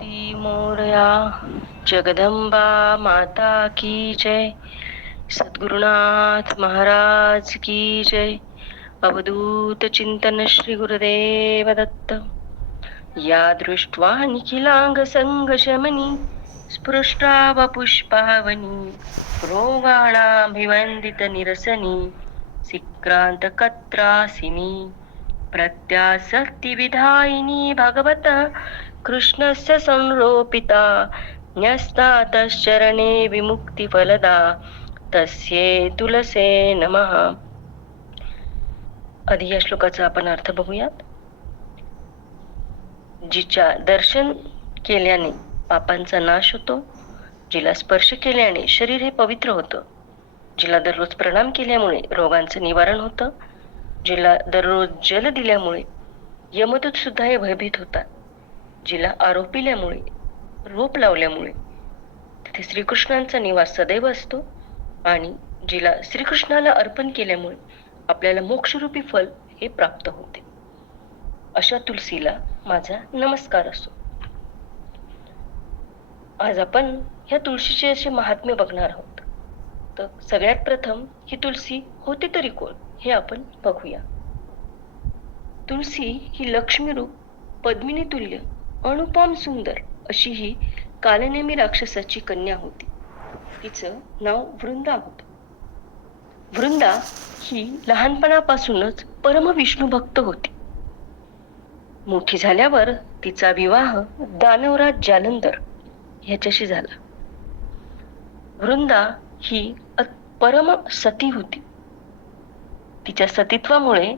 गणपती मोरया. जगदंबा माता की जय. सद्गुरुनाथ महाराज की जय. अवधूत चिंतन श्री गुरुदेव दत्त. या दृष्ट्वा निखिलांग संग शमनी स्पृष्टा व पुष्पावनी रोगाणाभिवंदित निरसनी सिक्रांत कत्रासिनी प्रत्यासक्ती विधायिनी भगवत कृष्णस्य संरोपिता न्यस्तातश्चरणे विमुक्ती फलदा तस्ये तुलसे नमः. आधी या श्लोकाचा आपण अर्थ बघूयात. जिच्या दर्शन केल्याने पापांचा नाश होतो, जिला स्पर्श केल्याने शरीर हे पवित्र होतं, जिला दररोज प्रणाम केल्यामुळे रोगांचं निवारण होतं, जिला दररोज जल दिल्यामुळे यमदूत सुद्धा हे भयभीत होतात, जिला आरोपिल्यामुळे रोप लावल्यामुळे तिथे श्रीकृष्णांचा निवास सदैव असतो आणि जिला श्रीकृष्णाला अर्पण केल्यामुळे आपल्याला मोक्षरूपी फल हे प्राप्त होते. अशा तुलसीला माझा नमस्कार असो. आज आपण ह्या तुळशीचे असे महात्म्य बघणार आहोत. तर सगळ्यात प्रथम ही तुलसी होती तरी कोण हे आपण बघूया. तुलसी ही लक्ष्मी रूप, पद्मिनी तुल्य, अनुपम सुंदर अशी ही कालनेमी राक्षसाची कन्या होती. तिचं नाव वृंदा होतं. वृंदा ही लहानपणापासूनच परम विष्णू भक्त होती. मोठी झाल्यावर तिचा विवाह दानवराज जालंधर ह्याच्याशी झाला. वृंदा ही परम सती होती. तिच्या सतीत्वामुळे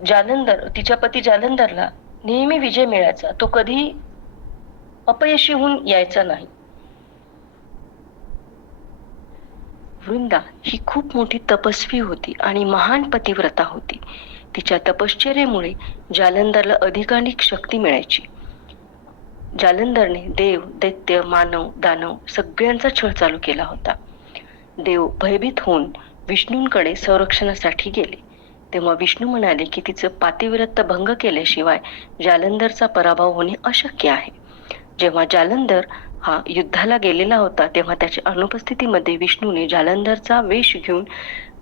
तिच्या पती जालंधरला नेहमी विजय मिळायचा. तो कधी अपयशी होऊन यायचा नाही. वृंदा ही खूप मोठी तपस्वी होती आणि महान पतिव्रता होती. तिच्या तपश्चर्येमुळे जालंधरला अधिकाधिक शक्ती मिळायची. जालंधरने देव, दैत्य, मानव, दानव सगळ्यांचा छळ चालू केला होता. देव भयभीत होऊन विष्णूंकडे संरक्षणासाठी गेले. तेव्हा विष्णू म्हणाले की तिचं पातिव्रत्य भंग केल्याशिवाय जालंधरचा पराभव होणे अशक्य आहे. जेव्हा जालंधर हा युद्धाला गेलेला होता तेव्हा त्याच्या अनुपस्थितीमध्ये विष्णूने जालंधरचा वेश घेऊन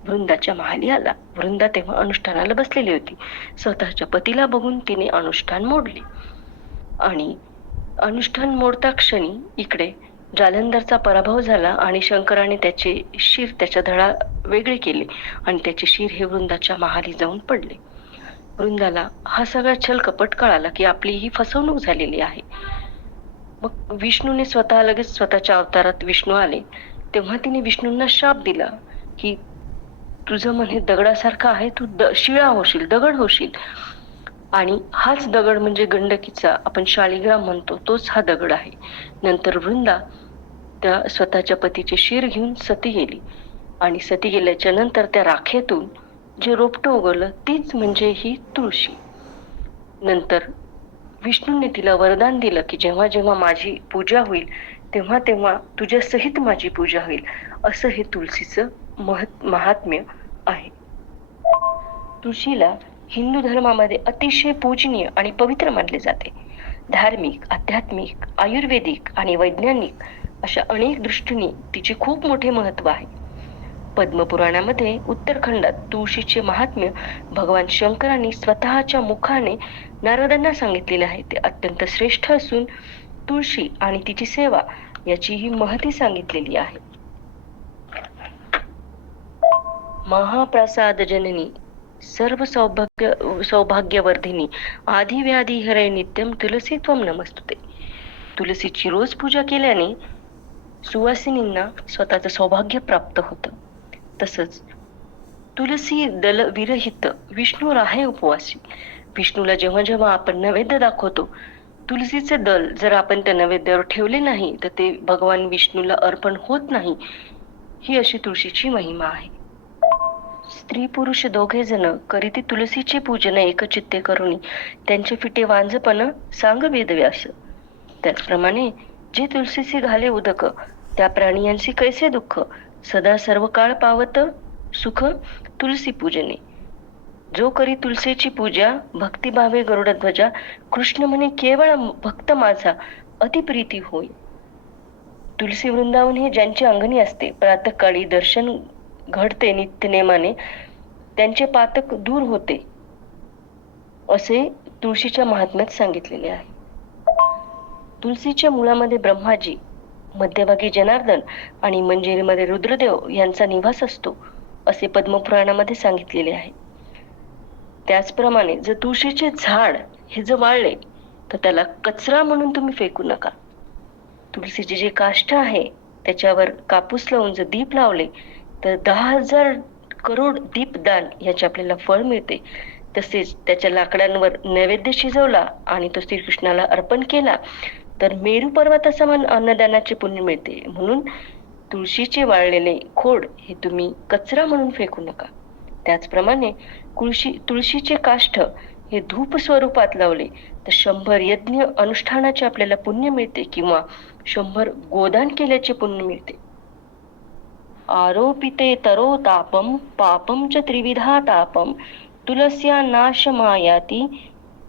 वृंदाच्या महाली आला. वृंदा तेव्हा अनुष्ठानाला बसलेली होती. स्वतःच्या पतीला बघून तिने अनुष्ठान मोडले आणि अनुष्ठान मोडता क्षणी इकडे जालंधरचा पराभव झाला आणि शंकराने त्याचे शिर, त्याच्या धडा वेगळे केले आणि त्याचे शिर हे वृंदाच्या महाली जाऊन पडले. वृंदाला हा सगळा छल कपट कळाला की आपली ही फसवणूक झालेली आहे. मग विष्णूने लगेच स्वतःच्या अवतारात विष्णू आले. तेव्हा तिने विष्णूंना शाप दिला की तुझं मन हे दगडासारखं आहे, तू शिळा होशील, दगड होशील. आणि हाच दगड म्हणजे गंडकीचा आपण शालिग्राम म्हणतो, तोच हा दगड आहे. नंतर वृंदा त्या स्वतःच्या पतीचे शिर घेऊन सती गेली आणि सती गेल्याच्या नंतर त्या राखेतून जे रोपटं उगवलं तीच म्हणजे ही तुळशी. नंतर विष्णूने तिला वरदान दिलं की जेव्हा जेव्हा माझी पूजा होईल तेव्हा तेव्हा तुझ्या सहित माझी पूजा होईल. असं हे तुळशीचं महात्म्य आहे. तुळशीला हिंदू धर्मामध्ये अतिशय पूजनीय आणि पवित्र मानले जाते. धार्मिक, आध्यात्मिक, आयुर्वेदिक आणि वैज्ञानिक अशा अनेक दृष्टीने तिचे खूप मोठे महत्व आहे. पद्मपुराणामध्ये उत्तरखंडात तुळशीचे महात्म्य भगवान शंकरांनी स्वतःच्या मुखाने नारदांना सांगितलेले आहे. ते अत्यंत श्रेष्ठ असून तुळशी आणि तिची सेवा याची ही महती सांगितलेली आहे. महाप्रसाद जननी सर्व सौभाग्यवर्धिनी आदिव्याधी हरे नित्यम तुलसी त्वम नमस्तुते. तुलसीची रोज पूजा केल्याने सुवासिनींना स्वतःचं सौभाग्य प्राप्त होतं. तसंच तुलसी दल विरहित विष्णू राहे उपवासी. विष्णूला जेव्हा जेव्हा आपण नैवेद्य दाखवतो, तुलसीचे दल जर आपण त्या नैवेद्यावर ठेवले नाही तर ते भगवान विष्णूला अर्पण होत नाही. ही अशी तुळशीची महिमा आहे. स्त्री पुरुष दोघे जण करीती तुलसीचे पूजन एकचित्ते करुणी त्यांचे फिटे वांझपण सांग वेदव्यास. त्याचप्रमाणे जे तुलसीचे घाले उदक त्या प्राणियांची कैसे दुःख सदा सर्व काळ पावत सुख तुलसी पूजने. जो करी तुलसेची पूजा, भक्तिभावे गरुडध्वजा, कृष्ण म्हणे केवळ भक्त माझा, अतिप्रीती होय. तुलसी वृंदावन हे ज्यांची अंगणी असते, प्रातःकाळी दर्शन घडते नित्यनेमाने, त्यांचे पातक दूर होते, असे तुळशीच्या महात्म्यात सांगितलेले आहे. तुलसीच्या मुळामध्ये ब्रह्माजी, मध्यभागी जनार्दन आणि मंजिरीमध्ये रुद्रदेव यांचा निवास असतो, असे पद्मपुराणामध्ये सांगितलेले आहे. त्याचप्रमाणे जर तुळशीचे झाड हे जर वाळले तर त्याला कचरा म्हणून तुम्ही फेकू नका. तुळशीचे जे काष्ठ आहे त्याच्यावर कापूस लावून जर दीप लावले तर 10,000 करोड दीपदान याचे आपल्याला फळ मिळते. तसेच त्याच्या लाकडांवर नैवेद्य शिजवला आणि तो श्रीकृष्णाला अर्पण केला तर मेरू पर्वतासम अन्नदानाचे पुण्य मिळते. म्हणून तुळशीचे वाळलेले खोड हे तुम्ही कचरा म्हणून फेकू नका. त्याचप्रमाणे तुळशीचे काष्ठ हे धूप स्वरूपात लावले तर 100 यज्ञ अनुष्ठानाचे आपल्याला पुण्य मिळते किंवा 100 गोदान केल्याचे पुण्य मिळते. आरोपिते तरो तापम पापम च त्रिविधा तापम तुलस्या नाश मायाती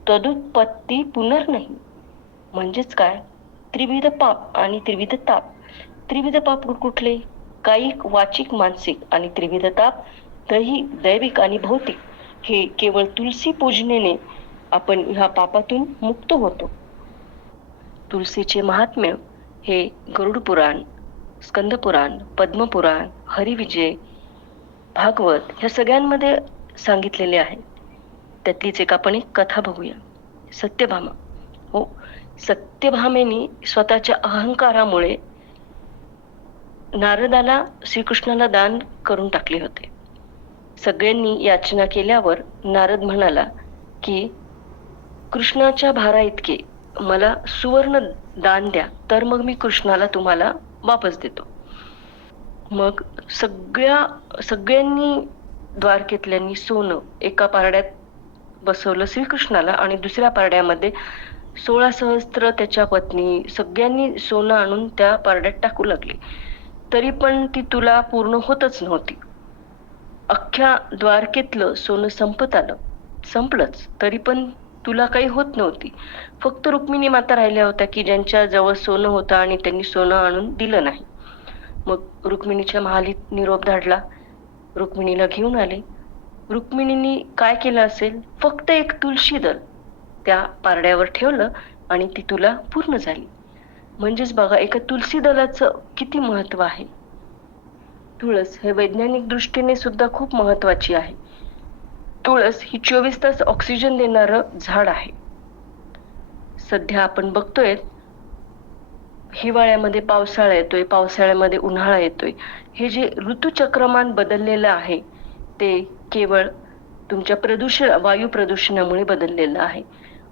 तदुत्पत्ती पुनर्नही. म्हणजेच काय, त्रिविध पाप आणि त्रिविध ताप. त्रिविध पाप कुठले? कायिक, वाचिक, मानसिक. आणि त्रिविध ताप दैविक आणि भौतिक. हे केवळ तुलसी पूजनेने आपण ह्या पापातून मुक्त होतो. तुलसीचे महात्म्य हे गरुड पुराण, स्कंद पुराण, पद्मपुराण, हरिविजय, भागवत ह्या सगळ्यांमध्ये सांगितलेले आहे. त्यातलीच एक आपण एक कथा बघूया. सत्यभामा. हो, सत्यभामेनी स्वतःच्या अहंकारामुळे नारदाला श्रीकृष्णाला दान करून टाकले होते. सगळ्यांनी याचना केल्यावर नारद म्हणाला की कृष्णाच्या भारा इतके मला सुवर्ण दान द्या, तर मग मी कृष्णाला तुम्हाला वापस देतो. मग सगळ्यांनी द्वारकेतल्यांनी सोनं एका पारड्यात बसवलं श्रीकृष्णाला आणि दुसऱ्या पारड्यामध्ये 16 सहस्त्र त्याच्या पत्नी सगळ्यांनी सोनं आणून त्या पारड्यात टाकू लागले. तरी पण ती तुला पूर्ण होतच नव्हती. अख्ख्या द्वारकेतलं सोनं संपलंच, तरी पण तुला काही होत नव्हती. फक्त रुक्मिणी माता राहिल्या होत्या की ज्यांच्या जवळ सोनं होतं आणि त्यांनी सोनं आणून दिलं नाही. मग रुक्मिणीच्या महालीत निरोप धाडला, रुक्मिणीला घेऊन आले. रुक्मिणींनी काय केलं असेल, फक्त एक तुळशी दल त्या पारड्यावर ठेवलं आणि ती तुला पूर्ण झाली. म्हणजेच बघा, एका तुलसी दलाचं किती महत्व आहे. तुळस हे वैज्ञानिक दृष्टीने सुद्धा खूप महत्वाची आहे. तुळस ही 24 तास ऑक्सिजन देणारं झाड आहे. सध्या आपण बघतोय हिवाळ्यामध्ये पावसाळा येतोय, पावसाळ्यामध्ये उन्हाळा येतोय. हे जे ऋतुचक्रमान बदललेलं आहे ते केवळ तुमच्या वायू प्रदूषणामुळे बदललेलं आहे.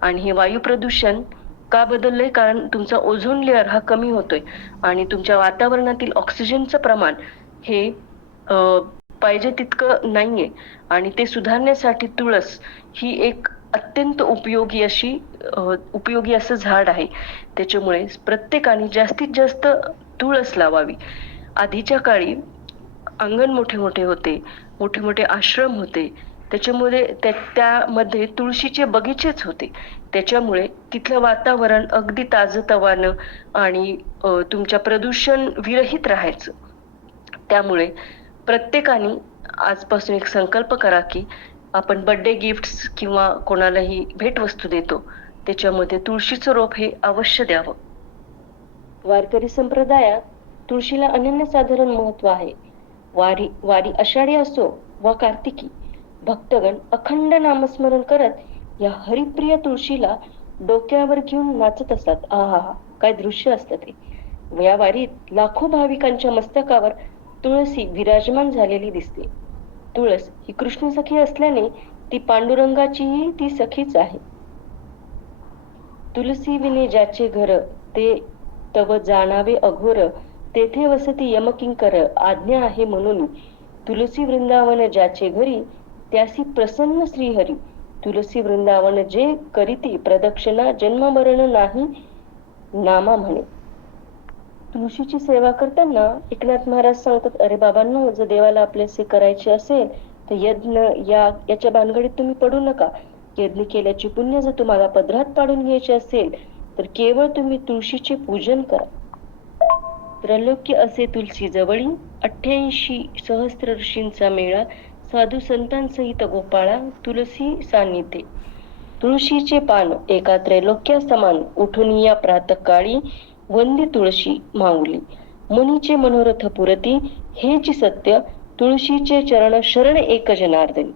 आणि हे वायू प्रदूषण का बदललंय? कारण तुमचा ओझोन लेअर हा कमी होतोय आणि तुमच्या वातावरणातील ऑक्सिजनचं प्रमाण हे पाहिजे तितकं नाहीये. आणि ते सुधारण्यासाठी तुळस ही एक अत्यंत उपयोगी असं झाड आहे. त्याच्यामुळे प्रत्येकाने जास्तीत जास्त तुळस लावावी. आधीच्या काळी अंगण मोठे मोठे होते, मोठे मोठे आश्रम होते, त्याच्यामुळे त्यामध्ये तुळशीचे बगीचेच होते. त्याच्यामुळे तिथलं वातावरण अगदी ताजतवानं आणि तुमच्या प्रदूषण विरहित राहायचं. त्यामुळे प्रत्येकाने आजपासून एक संकल्प करा की आपण बर्थडे गिफ्ट्स किंवा कोणालाही भेटवस्तू देतो त्याच्यामध्ये तुळशीचं रोप हे अवश्य द्यावं. वारकरी संप्रदायात तुळशीला अनन्यसाधारण महत्व आहे. वारी आषाढी असो वा कार्तिकी, भक्तगण अखंड नामस्मरण करत या हरिप्रिय तुळशीला डोक्यावर घेऊन नाचत असतात. आहा, काय दृश्य असतं ते. या वारीत लाखो भाविकांच्या मस्तकावर तुळसी विराजमान झालेली दिसते. तुळस ही कृष्ण सखी असल्याने ती पांडुरंगाचीही ती सखीच आहे. तुलसी विने ज्याचे घर ते तव जाणावे अघोर, तेथे वसती यमकिंकर आज्ञा आहे म्हणून. तुलसी वृंदावन ज्याचे घरी त्यासी प्रसन्न श्रीहरी. तुलसी वृंदावन जे करीती प्रदक्षिणा जन्म मरण नाही नामा म्हणे. तुळशीची सेवा करताना एकनाथ महाराज सांगतात, अरे बाबांनो, जर देवाला आपलेसे करायचे असेल तर यज्ञ याच्या भानगडीत तुम्ही पडू नका. यज्ञ केल्याची पुण्य जर तुम्हाला पदरात पाडून घ्यायचे असेल तर केवळ तुम्ही तुळशीचे पूजन करा. त्रैलोक्य असे तुलसी जवळी, 88 सहस्त्र ऋषींचा मेळा, साधू संतांसहित गोपाळा, तुलसी सान्निध्ये. तुळशीचे पान एका त्रैलोक्या समान, उठून या प्रातकाळी, वंदी तुळशी माऊली. मुनीचे मनोरथ पुरती, हेच सत्य, तुळशीचे चरण शरण एक जनार्दनी.